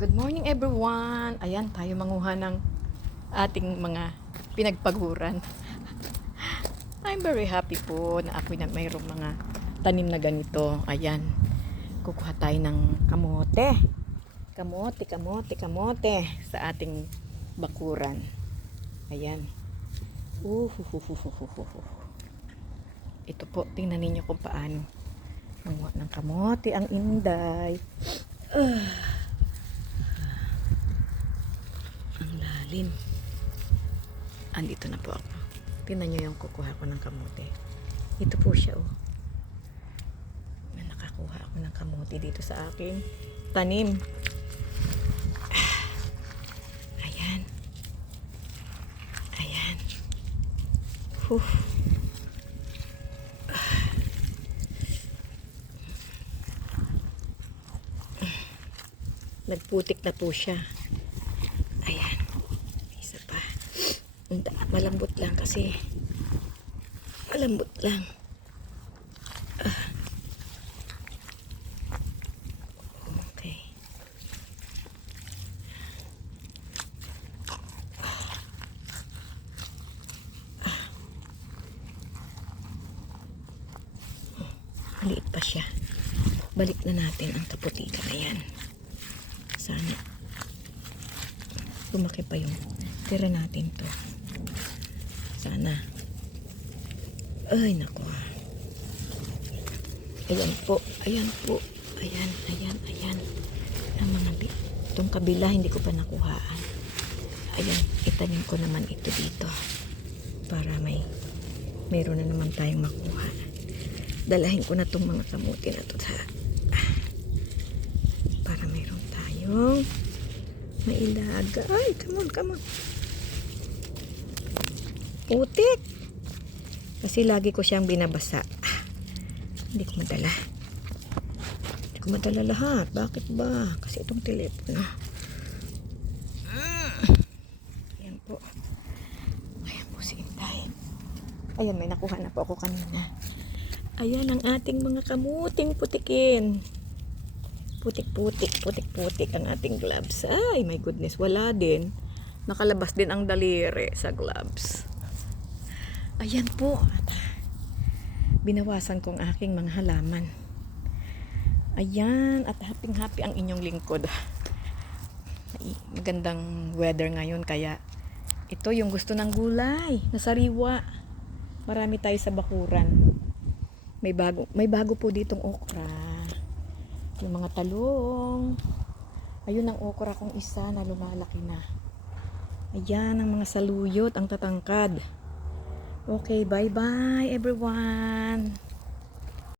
Good morning everyone. Ayan, tayo manguha ng ating mga pinagpaguran. I'm very happy po na ako na mayroong mga tanim na ganito. Ayan, kukuha tayo ng kamote. Kamote sa ating bakuran. Ayan. Ito po, tingnan ninyo kung paano manguha ng kamote ang inday. Ang lalim. Andito na po ako. Tingnan nyo yung kukuha ko ng kamote. Ito po siya, oh. Nakakuha ako ng kamote dito sa aking tanim. Ayan. Ayan. Nagputik na po siya. Ayan. Isa pa. Malambot lang kasi. Malambot lang. Okay. Maliit pa siya. Balik na natin ang kaputikan na yan. Sana lumaki pa yung tira natin to. Sana. Ay nako. Ayan po. Ayan. Ang mga itong kabila hindi ko pa nakuhaan. Ayan, itanim ko naman ito dito para mayroon na naman tayong makuha. Dalahin ko na itong mga kamuti na to para mayroon tayong mailaga. Ay, come on. Putik. Kasi lagi ko siyang binabasa. Hindi ko madala lahat. Bakit ba? Kasi itong telepono. Ayan po si Inday. Ayan, may nakuha na po ako kanina. Ayan ang ating mga kamuting putikin. Putik ang ating gloves. Ay, my goodness, wala din. Nakalabas din ang daliri sa gloves. Ayan po. Binawasan kong aking mga halaman. Ayan, at happy ang inyong lingkod. Magandang weather ngayon, kaya ito yung gusto ng gulay na sariwa. Marami tayo sa bakuran. May bago po ditong okra. Yung mga talong. Ayun ang okra kong isa na lumalaki na. Ayan ang mga saluyot, ang tatangkad. Okay, bye-bye everyone.